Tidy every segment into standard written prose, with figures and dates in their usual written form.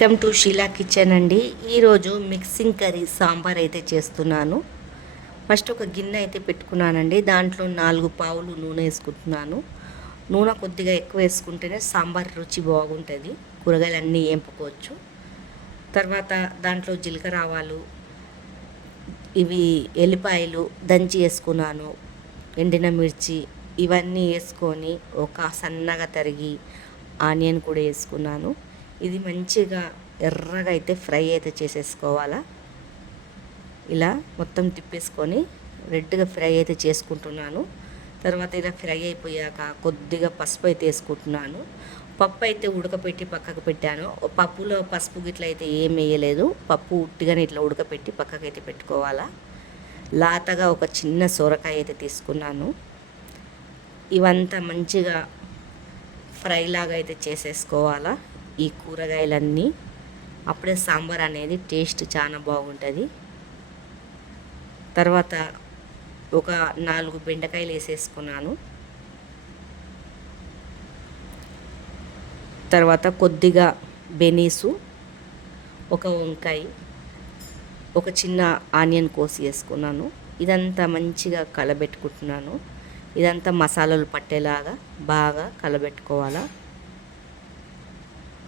Welcome to Sheela kitchen అండి. ఈరోజు mixing curry sambar అయితే చేస్తున్నాను. ఫస్ట్ ఒక గిన్నె అయితే పెట్టుకున్నానండి. దాంట్లో 4 పావులు నూనె వేసుకుంటున్నాను. నూనె కొద్దిగా ఎక్కువ వేసుకుంటేనే సాంబార్ రుచి బాగుంటుంది. కూరగాయలు అన్నీ వేపుకోవచ్చు. తర్వాత దాంట్లో జీలకర్ర ఆవాలు, ఇవి ఎల్లిపాయలు దంచి వేసుకున్నాను, ఎండిన మిర్చి ఇవన్నీ వేసుకొని ఒక సన్నగా తరిగి ఆనియన్ కూడా వేసుకున్నాను. ఇది మంచిగా ఎర్రగా అయితే ఫ్రై అయితే చేసేసుకోవాలా. ఇలా మొత్తం తిప్పేసుకొని రెడ్గా ఫ్రై అయితే చేసుకుంటున్నాను. తర్వాత ఇలా ఫ్రై అయిపోయాక కొద్దిగా పసుపు అయితే వేసుకుంటున్నాను. పప్పు అయితే ఉడకపెట్టి పక్కకు పెట్టాను. పప్పులో పసుపు గిట్ల అయితే ఏం వేయలేదు. పప్పు ఉట్టిగానే ఇట్లా ఉడకపెట్టి పక్కకైతే పెట్టుకోవాలా. లాతగా ఒక చిన్న సొరకాయ అయితే తీసుకున్నాను. ఇవంతా మంచిగా ఫ్రై లాగా అయితే చేసేసుకోవాలా ఈ కూరగాయలన్నీ. అప్పుడే సాంబార్ అనేది టేస్ట్ చాలా బాగుంటుంది. తర్వాత ఒక 4 బెండకాయలు వేసేసుకున్నాను. తర్వాత కొద్దిగా బెనీసు, ఒక వంకాయ, ఒక చిన్న ఆనియన్ కోసి వేసుకున్నాను. ఇదంతా మంచిగా కలబెట్టుకుంటున్నాను. ఇదంతా మసాలాలు పట్టేలాగా బాగా కలబెట్టుకోవాలా.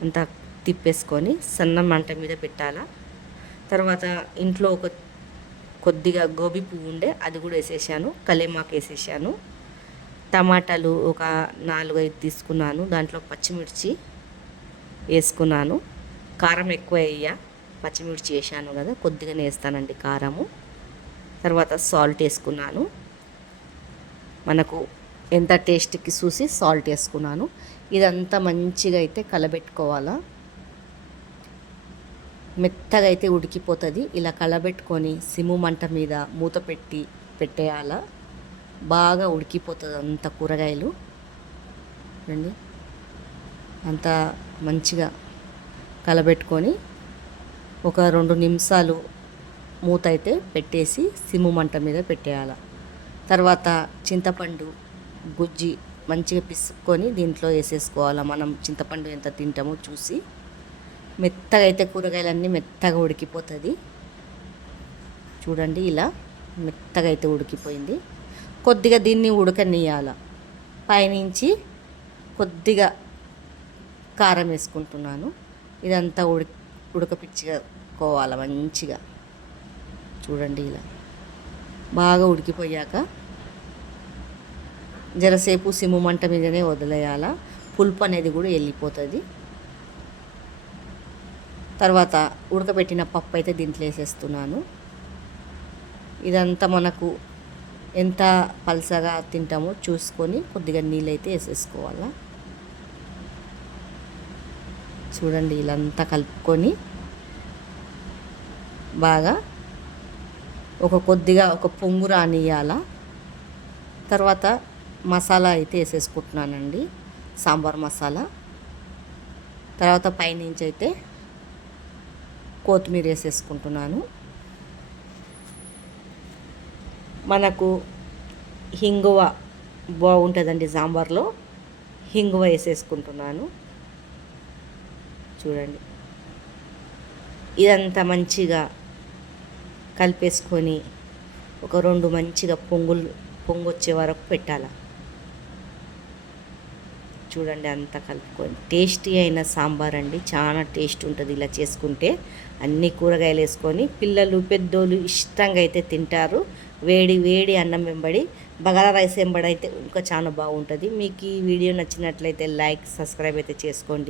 అంతా తిప్పేసుకొని సన్న మంట మీద పెట్టాలా. తర్వాత ఇంట్లో ఒక కొద్దిగా గోబీ పువ్వు ఉండే అది కూడా వేసేసాను. కలేమాకు వేసేసాను. టమాటాలు ఒక 4-5 తీసుకున్నాను. దాంట్లో పచ్చిమిర్చి వేసుకున్నాను. కారం ఎక్కువ వేయ, పచ్చిమిర్చి వేసాను కదా, కొద్దిగానే వేస్తానండి కారము. తర్వాత సాల్ట్ వేసుకున్నాను. మనకు ఎంత టేస్ట్కి చూసి సాల్ట్ వేసుకున్నాను. ఇదంతా మంచిగా అయితే కలబెట్టుకోవాలా. మెత్తగా అయితే ఉడికిపోతుంది. ఇలా కలబెట్టుకొని సిమ్ము మంట మీద మూత పెట్టేయాలా. బాగా ఉడికిపోతుంది అంత కూరగాయలు రండి. అంతా మంచిగా కలబెట్టుకొని ఒక 2 నిమిషాలు మూత అయితే పెట్టేసి సిమ్ము మంట మీద పెట్టేయాలి. తర్వాత చింతపండు గుజ్జి మంచిగా పిసుక్కొని దీంట్లో వేసేసుకోవాలి. మనం చింతపండు ఎంత తింటామో చూసి. మెత్తగా అయితే కూరగాయలన్నీ మెత్తగా ఉడికిపోతుంది. చూడండి ఇలా మెత్తగా అయితే ఉడికిపోయింది. కొద్దిగా దీన్ని ఉడకనియాల. పైనుంచి కొద్దిగా కారం వేసుకుంటున్నాను. ఇదంతా ఉడకపిచ్చుకోవాలి మంచిగా. చూడండి ఇలా బాగా ఉడికిపోయాక జరసేపు సిమ్ము మంట మీదనే వదిలేయాల. పులుపు అనేది కూడా వెళ్ళిపోతుంది. తర్వాత ఉడకబెట్టిన పప్పు అయితే దీంట్లో వేసేస్తున్నాను. ఇదంతా మనకు ఎంత పలసగా తింటామో చూసుకొని కొద్దిగా నీళ్ళు అయితే వేసేసుకోవాలా. చూడండి ఇలా అంతా కలుపుకొని బాగా కొద్దిగా ఒక పొంగు రానియాల. తర్వాత మసాలా అయితే వేసేసుకుంటున్నానండి, సాంబార్ మసాలా. తర్వాత పైనుంచి అయితే కొత్తిమీర వేసేసుకుంటున్నాను. మనకు హింగువ బాగుంటుందండి సాంబార్లో. హింగువ వేసేసుకుంటున్నాను. చూడండి ఇదంతా మంచిగా కలిపేసుకొని ఒక 2 మంచిగా పొంగొచ్చే వరకు పెట్టాలి. చూడండి అంతా కలుపుకొని టేస్టీ అయిన సాంబార్ అండి. చాలా టేస్ట్ ఉంటుంది ఇలా చేసుకుంటే. అన్ని కూరగాయలు వేసుకొని పిల్లలు పెద్దోళ్ళు ఇష్టంగా అయితే తింటారు. వేడి వేడి అన్నం వెంబడి బగారా రైస్ వెంబడి అయితే ఇంకా చాలా బాగుంటుంది. మీకు ఈ వీడియో నచ్చినట్లయితే లైక్, సబ్స్క్రైబ్ అయితే చేసుకోండి.